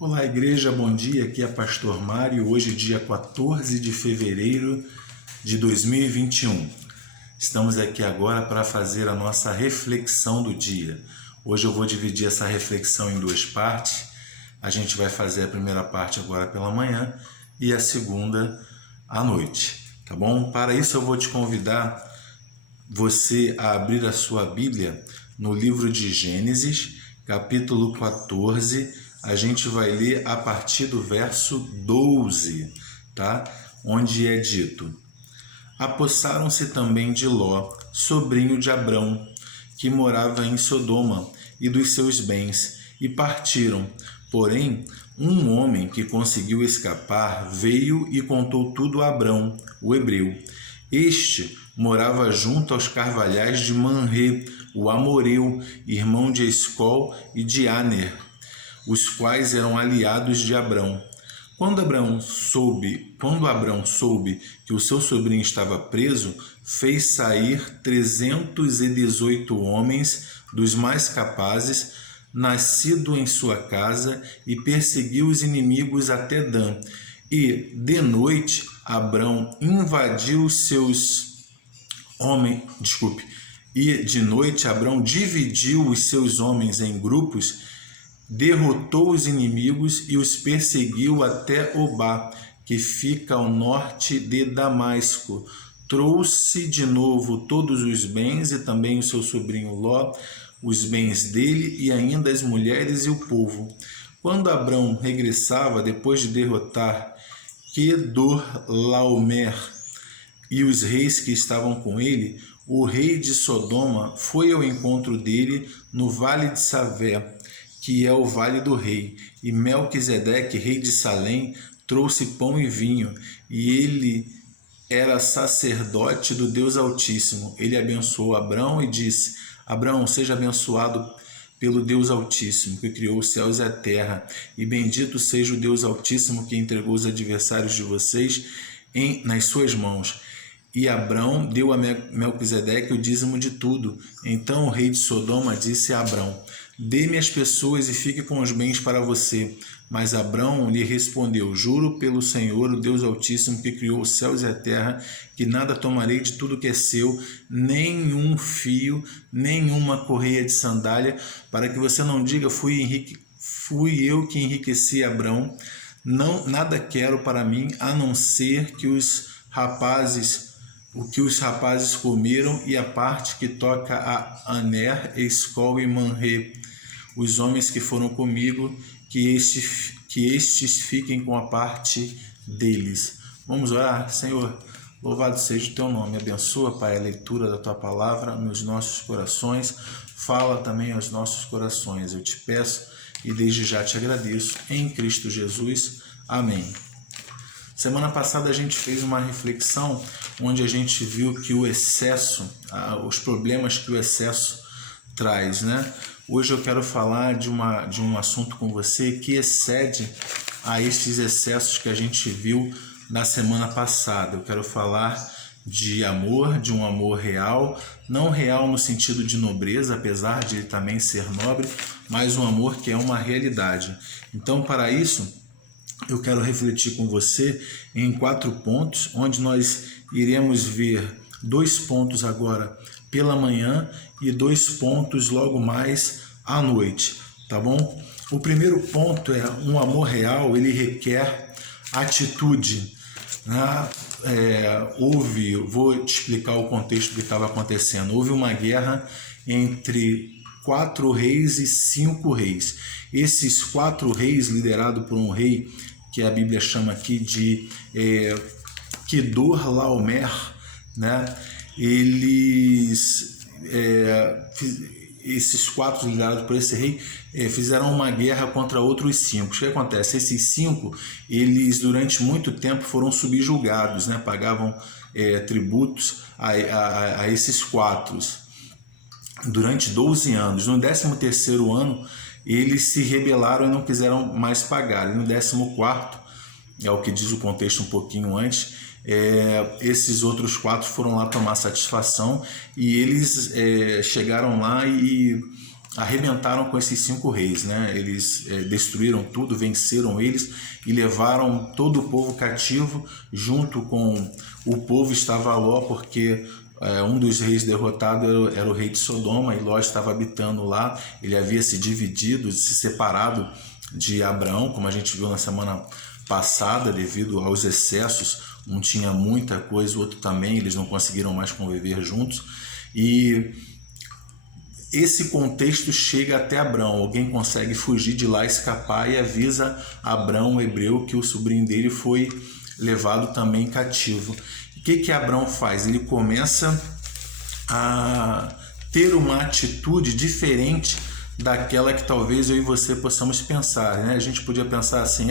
Olá, igreja, bom dia. Aqui é Pastor Mário. Hoje, dia 14 de fevereiro de 2021. Estamos aqui agora para fazer a nossa reflexão do dia. Hoje eu vou dividir essa reflexão em duas partes. A gente vai fazer a primeira parte agora pela manhã e a segunda à noite, tá bom? Para isso eu vou te convidar você a abrir a sua Bíblia no livro de Gênesis, capítulo 14. A gente vai ler a partir do verso 12, tá? Onde é dito: apossaram-se também de Ló, sobrinho de Abrão, que morava em Sodoma, e dos seus bens, e partiram. Porém, um homem que conseguiu escapar veio e contou tudo a Abrão, o hebreu. Este morava junto aos carvalhais de Manrê, o amoreu, irmão de Escol e de Aner, os quais eram aliados de Abrão. Quando Abrão soube que o seu sobrinho estava preso, fez sair 318 homens dos mais capazes, nascido em sua casa, e perseguiu os inimigos até Dan. E de noite Abrão invadiu Abrão dividiu os seus homens em grupos, derrotou os inimigos e os perseguiu até Obá, que fica ao norte de Damasco. Trouxe de novo todos os bens e também o seu sobrinho Ló, os bens dele e ainda as mulheres e o povo. Quando Abrão regressava, depois de derrotar Quedorlaomer e os reis que estavam com ele, o rei de Sodoma foi ao encontro dele no vale de Savé, que é o vale do rei, e Melquisedeque, rei de Salém, trouxe pão e vinho, e ele era sacerdote do Deus Altíssimo. Ele abençoou Abrão e disse: Abrão, seja abençoado pelo Deus Altíssimo, que criou os céus e a terra, e bendito seja o Deus Altíssimo, que entregou os adversários de vocês nas suas mãos. E Abrão deu a Melquisedeque o dízimo de tudo. Então o rei de Sodoma disse a Abrão: dê-me as pessoas e fique com os bens para você. Mas Abrão lhe respondeu: juro pelo Senhor, o Deus Altíssimo, que criou os céus e a terra, que nada tomarei de tudo que é seu, nenhum fio, nenhuma correia de sandália, para que você não diga: fui eu que enriqueci Abrão. Não, nada quero para mim, a não ser que o que os rapazes comeram, e a parte que toca a Aner, Escol e Manrê, os homens que foram comigo, que estes fiquem com a parte deles. Vamos orar? Senhor, louvado seja o teu nome. Abençoa, Pai, a leitura da tua palavra nos nossos corações. Fala também aos nossos corações. Eu te peço e desde já te agradeço. Em Cristo Jesus. Amém. Semana passada a gente fez uma reflexão onde a gente viu que o excesso, os problemas que o excesso traz, né? Hoje eu quero falar de um assunto com você que excede a esses excessos que a gente viu na semana passada. Eu quero falar de amor, de um amor real, não real no sentido de nobreza, apesar de ele também ser nobre, mas um amor que é uma realidade. Então, para isso, eu quero refletir com você em 4 pontos, onde nós iremos ver 2 pontos agora pela manhã e 2 pontos logo mais à noite, tá bom? O primeiro ponto é: um amor real, ele requer atitude, né? Vou te explicar o contexto do que estava acontecendo. Houve uma guerra entre 4 reis e 5 reis. Esses 4 reis, liderados por um rei que a Bíblia chama aqui de Quedorlaomer, né? Esses 4 liderados por esse rei fizeram uma guerra contra outros 5. O que acontece? Esses 5, eles durante muito tempo foram subjugados, né? Pagavam tributos a esses 4 durante 12 anos. No 13º ano, eles se rebelaram e não quiseram mais pagar. E no 14º, é o que diz o contexto um pouquinho antes, esses outros 4 foram lá tomar satisfação, e eles chegaram lá e arrebentaram com esses 5 reis, né? Eles destruíram tudo, venceram eles e levaram todo o povo cativo. Junto com o povo estava Ló, porque um dos reis derrotados era o rei de Sodoma, e Ló estava habitando lá. Ele havia se dividido, se separado de Abraão, como a gente viu na semana passada, devido aos excessos. Um tinha muita coisa, o outro também, eles não conseguiram mais conviver juntos. E esse contexto chega até Abrão. Alguém consegue fugir de lá, escapar, e avisa Abrão, o hebreu, que o sobrinho dele foi levado também cativo. O que Abrão faz? Ele começa a ter uma atitude diferente daquela que talvez eu e você possamos pensar, né? A gente podia pensar assim,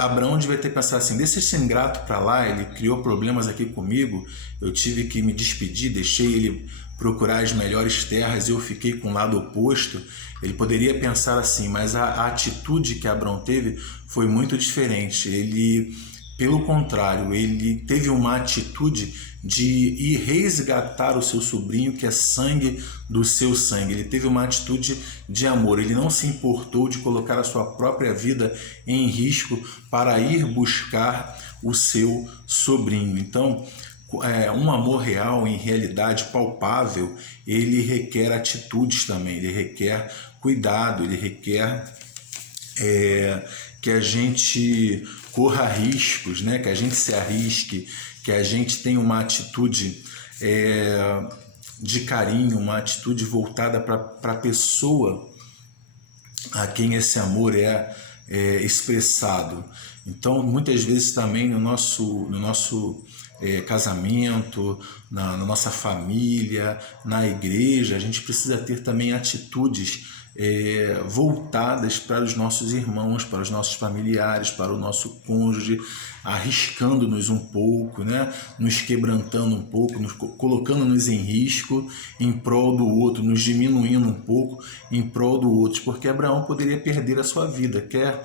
Abraão devia ter pensado assim: deixa esse ingrato para lá, ele criou problemas aqui comigo, eu tive que me despedir, deixei ele procurar as melhores terras e eu fiquei com o lado oposto. Ele poderia pensar assim, mas a atitude que Abraão teve foi muito diferente. Ele, pelo contrário, ele teve uma atitude de ir resgatar o seu sobrinho, que é sangue do seu sangue. Ele teve uma atitude de amor. Ele não se importou de colocar a sua própria vida em risco para ir buscar o seu sobrinho. Então, um amor real, em realidade palpável, ele requer atitudes também, ele requer cuidado, ele requer que a gente corra riscos, né? Que a gente se arrisque, que a gente tenha uma atitude de carinho, uma atitude voltada para a pessoa a quem esse amor é expressado. Então, muitas vezes também no nosso casamento, na nossa família, na igreja, a gente precisa ter também atitudes voltadas para os nossos irmãos, para os nossos familiares, para o nosso cônjuge, arriscando-nos um pouco, né? Nos quebrantando um pouco, colocando-nos em risco em prol do outro, nos diminuindo um pouco em prol do outro, porque Abraão poderia perder a sua vida. Quer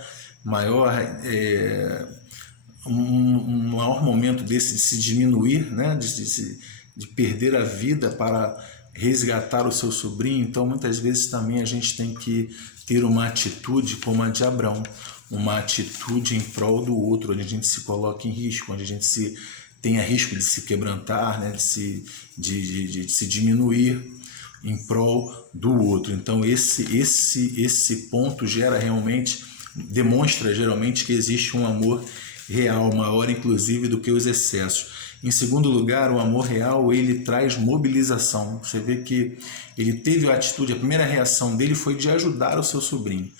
um maior momento desse de se diminuir, né? de perder a vida para resgatar o seu sobrinho. Então, muitas vezes também a gente tem que ter uma atitude como a de Abraão, uma atitude em prol do outro, onde a gente se coloca em risco, onde a gente tenha risco de se quebrantar, né? de se diminuir em prol do outro. Então, esse ponto demonstra geralmente que existe um amor real, maior inclusive do que os excessos. Em segundo lugar, o amor real, ele traz mobilização. Você vê que ele teve a atitude, a primeira reação dele foi de ajudar o seu sobrinho.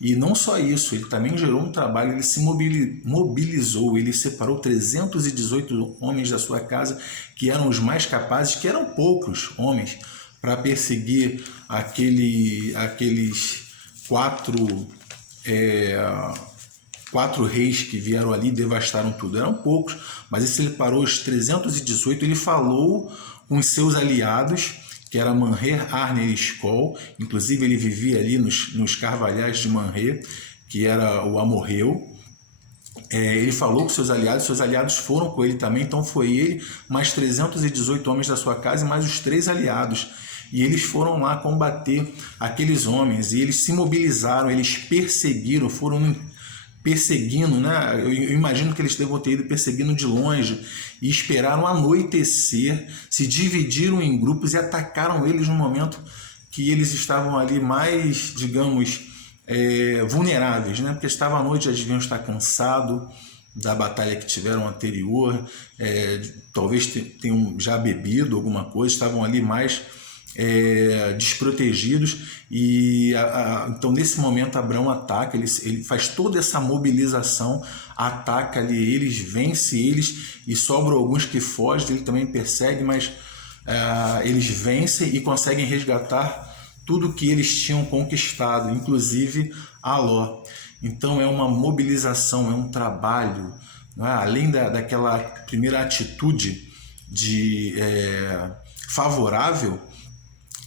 E não só isso, ele também gerou um trabalho, ele se mobilizou, ele separou 318 homens da sua casa, que eram os mais capazes, que eram poucos homens, para perseguir aqueles quatro reis que vieram ali e devastaram tudo. Eram poucos, mas ele separou os 318, ele falou com os seus aliados, que era Manrê, Arner e Escol. Inclusive ele vivia ali nos carvalhais de Manrê, que era o amorreu. Ele falou com seus aliados foram com ele também. Então foi ele, mais 318 homens da sua casa e mais os 3 aliados. E eles foram lá combater aqueles homens, e eles se mobilizaram, eles perseguiram, foram perseguindo, né? Eu imagino que eles devam ter ido perseguindo de longe e esperaram anoitecer, se dividiram em grupos e atacaram eles no momento que eles estavam ali mais, digamos, vulneráveis, né? Porque estava à noite, já deviam estar cansados da batalha que tiveram anterior, talvez tenham já bebido alguma coisa, estavam ali mais desprotegidos. E então nesse momento Abraão ataca, ele faz toda essa mobilização, ataca ali eles, vence eles, e sobram alguns que fogem, ele também persegue, mas eles vencem e conseguem resgatar tudo que eles tinham conquistado, inclusive a Ló. Então é uma mobilização, é um trabalho, né? Além daquela primeira atitude favorável,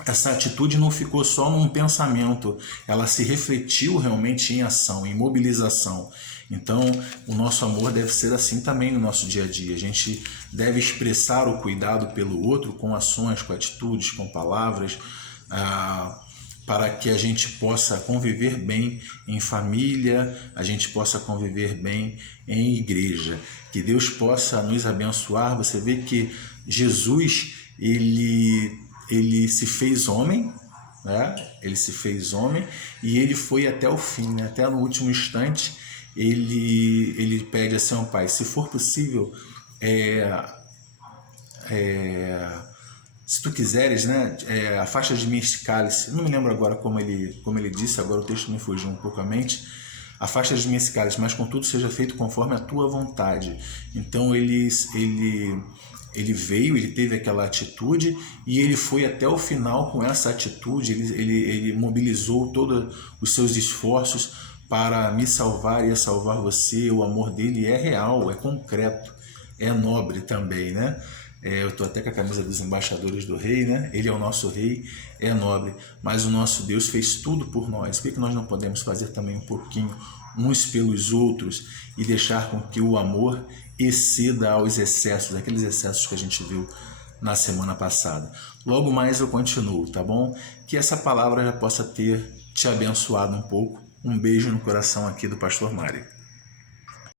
essa atitude não ficou só num pensamento, ela se refletiu realmente em ação, em mobilização. Então, o nosso amor deve ser assim também no nosso dia a dia. A gente deve expressar o cuidado pelo outro com ações, com atitudes, com palavras, para que a gente possa conviver bem em família, a gente possa conviver bem em igreja. Que Deus possa nos abençoar. Você vê que Jesus, ele se fez homem, né? Ele se fez homem e ele foi até o fim, né? Até no último instante. Ele pede assim ao Pai: se for possível, se tu quiseres, né, afasta de mim este cálice. Não me lembro agora como ele disse, agora o texto me fugiu um pouco à mente. Afasta de mim esse cálice, mas contudo seja feito conforme a tua vontade. Então ele veio, ele teve aquela atitude e ele foi até o final com essa atitude. Ele mobilizou todos os seus esforços para me salvar e a salvar você. O amor dele é real, é concreto, é nobre também, né? Eu estou até com a camisa dos embaixadores do rei, né? Ele é o nosso rei, é nobre, mas o nosso Deus fez tudo por nós. Por que nós não podemos fazer também um pouquinho uns pelos outros e deixar com que o amor exceda aos excessos, aqueles excessos que a gente viu na semana passada? Logo mais eu continuo, tá bom? Que essa palavra já possa ter te abençoado um pouco. Um beijo no coração aqui do Pastor Mário.